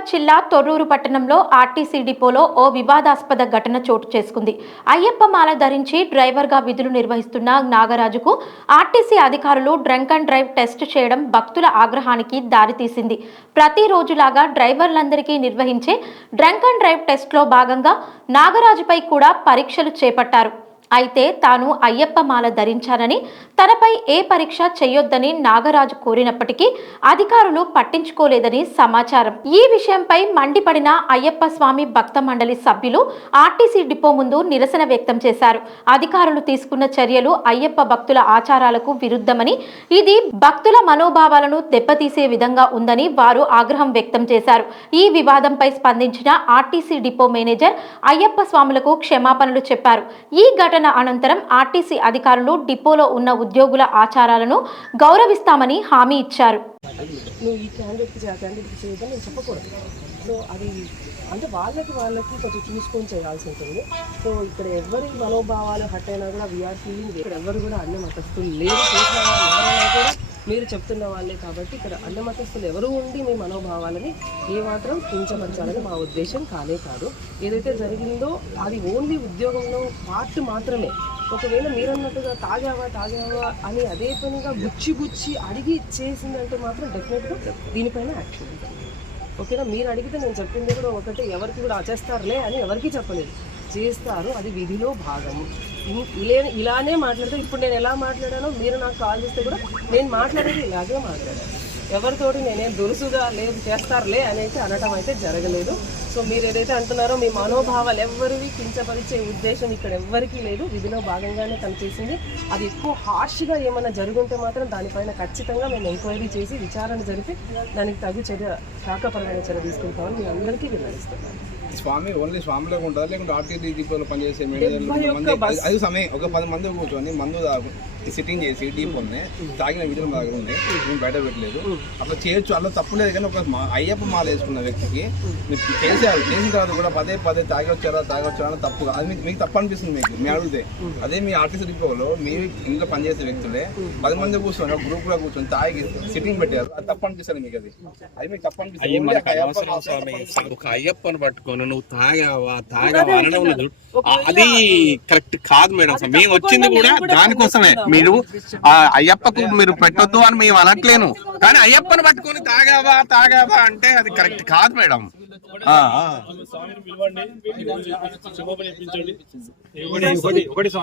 నిజామాబాద్ జిల్లా తొర్రూరు పట్టణంలో ఆర్టీసీ డిపోలో ఓ వివాదాస్పద ఘటన చోటు చేసుకుంది. అయ్యప్ప మాల ధరించి డ్రైవర్గా విధులు నిర్వహిస్తున్న నాగరాజుకు ఆర్టీసీ అధికారులు డ్రంక్ అండ్ డ్రైవ్ టెస్ట్ చేయడం భక్తుల ఆగ్రహానికి దారితీసింది. ప్రతిరోజులాగా డ్రైవర్లందరికీ నిర్వహించే డ్రంక్ అండ్ డ్రైవ్ టెస్ట్లో భాగంగా నాగరాజుపై కూడా పరీక్షలు చేపట్టారు. అయితే తాను అయ్యప్ప మాల ధరించానని తనపై ఏ పరీక్ష చేయొద్దని నాగరాజు కోరినప్పటికీ అధికారులు పట్టించుకోలేదని సమాచారం. ఈ విషయంపై మండిపడిన అయ్యప్ప స్వామి భక్త మండలి సభ్యులు ఆర్టీసీ డిపో ముందు నిరసన వ్యక్తం చేశారు. అధికారులు తీసుకున్న చర్యలు అయ్యప్ప భక్తుల ఆచారాలకు విరుద్ధమని, ఇది భక్తుల మనోభావాలను దెబ్బతీసే విధంగా ఉందని వారు ఆగ్రహం వ్యక్తం చేశారు. ఈ వివాదంపై స్పందించిన ఆర్టీసీ డిపో మేనేజర్ అయ్యప్ప స్వాములకు క్షమాపణలు చెప్పారు. ఈ ఘటన అనంతరం ఆర్టీసీ అధికారులు డిపోలో ఉన్న ఉద్యోగుల ఆచారాలను గౌరవిస్తామని హామీ ఇచ్చారు. నువ్వు ఈ క్యాండిడేట్కి చేయదని నేను చెప్పకూడదు. సో అది అంటే వాళ్ళకి కొంచెం చూసుకొని చేయాల్సి ఉంటుంది. సో ఇక్కడ ఎవరి మనోభావాలు హట్ అయినా కూడా వీఆర్ ఫీలింగ్ ఇక్కడ ఎవరు కూడా అన్ని మతస్థులు లేదు. కూడా మీరు చెప్తున్న వాళ్ళే కాబట్టి ఇక్కడ అన్ని మతస్థులు ఎవరు ఉండి మీ మనోభావాలని ఏమాత్రం కించపరచాలని మా ఉద్దేశం కానే కాదు. ఏదైతే జరిగిందో అది ఓన్లీ ఉద్యోగంలో పార్ట్ మాత్రమే. ఒకవేళ మీరన్నట్టుగా తాగావా అని అదే పనిగా గుచ్చి అడిగి చేసిందంటే మాత్రం డెఫినెట్గా దీనిపైన యాక్షన్ ఉంటుంది. ఓకేనా? మీరు అడిగితే నేను చెప్పింది కూడా ఒకటి, ఎవరికి కూడా చేస్తారులే అని ఎవరికి చెప్పలేదు, చేస్తారు. అది విధిలో భాగము. ఇలానే మాట్లాడితే ఇప్పుడు నేను ఎలా మాట్లాడానో మీరు నాకు కాల్ చేస్తే కూడా నేను మాట్లాడేది ఇలాగే మాట్లాడాను. ఎవరితోటి నేనేం దురుసుగా లేదు చేస్తారులే అనేది అనటం అయితే జరగలేదు. సో మీరు ఏదైతే అంటున్నారో మీ మనోభావాలు ఎవరివి కించపరిచే ఉద్దేశం ఇక్కడ ఎవ్వరికీ లేదు. విధిలో భాగంగానే తను చేసింది. అది ఎక్కువ హార్ష్గా ఏమైనా జరుగుంటే మాత్రం దానిపైన ఖచ్చితంగా మేము ఎంక్వైరీ చేసి విచారణ జరిపి దానికి తగు చర్య, శాఖపరమైన చర్య తీసుకుంటామని మీ అందరికీ వివరిస్తున్నాను. స్వామి ఓన్లీ స్వామిలోకి ఉంటారు, లేకుంటే ఆర్టీసీ డిపోలో పనిచేసే మేనేజర్లు అది సమయం ఒక 10 మంది కూర్చొని మందు సిట్టింగ్ చేసి డిపోనే తాగిన వీడియో మా దగ్గర ఉంది, మేము బయట పెట్టలేదు. అట్లా చేయొచ్చు, అట్లా తప్పులేదు. కానీ ఒక అయ్యప్ప మాల వేసుకున్న వ్యక్తికి మీరు చేసేయాలి. చేసిన తర్వాత కూడా పదే తాగొచ్చారా అని తప్పు, అది మీకు తప్పు అనిపిస్తుంది. మీ అడిగితే అదే మీ ఆర్టీసీ డిపోలో మీ ఇంట్లో పనిచేసే వ్యక్తులే 10 మంది కూర్చొని ఒక గ్రూప్ లో కూర్చొని తాగి సిట్టింగ్ పెట్టారు, అది తప్పు అనిపిస్తుంది మీకు. అది మీకు తప్పు అనిపిస్తుంది. ఒక అయ్యప్పని పట్టుకొని నువ్వు తాగావా అనడం అది కరెక్ట్ కాదు మేడం. మేము వచ్చింది కూడా దానికోసమే. మీరు అయ్యప్పకు మీరు పెట్టొద్దు అని మేము అనట్లేను, కానీ అయ్యప్పని పట్టుకొని తాగావా అంటే అది కరెక్ట్ కాదు మేడం.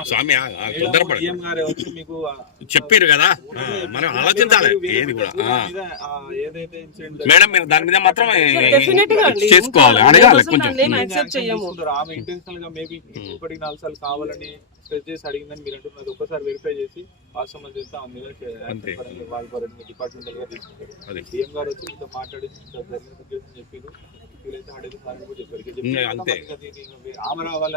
స్వామి చెప్పారు కదా, మనం ఆలోచించాలి ఏది కూడా. మేడం మీరు దాని మీద మాత్రం చేసుకోవాలి, అడగాలి కొంచెం. ఆమె ఇంటెన్షనల్ గా మేబీ 1-4 సార్లు కావాలని స్ట్రెస్ చేసి అడిగిందని మీరు అంటున్నారు. ఒకసారి వెరిఫై చేసి వాస్తవం చేస్తే ఆమె మీద డిపార్ట్మెంటల్ గా తీసుకుంటారు. సీఎం గారు వచ్చి మీతో మాట్లాడి జరిగిన సిచ్యువేషన్ చెప్పారు. వీలైతే అడిగిన సార్ కూడా చెప్పారు. ఆమె రావాలి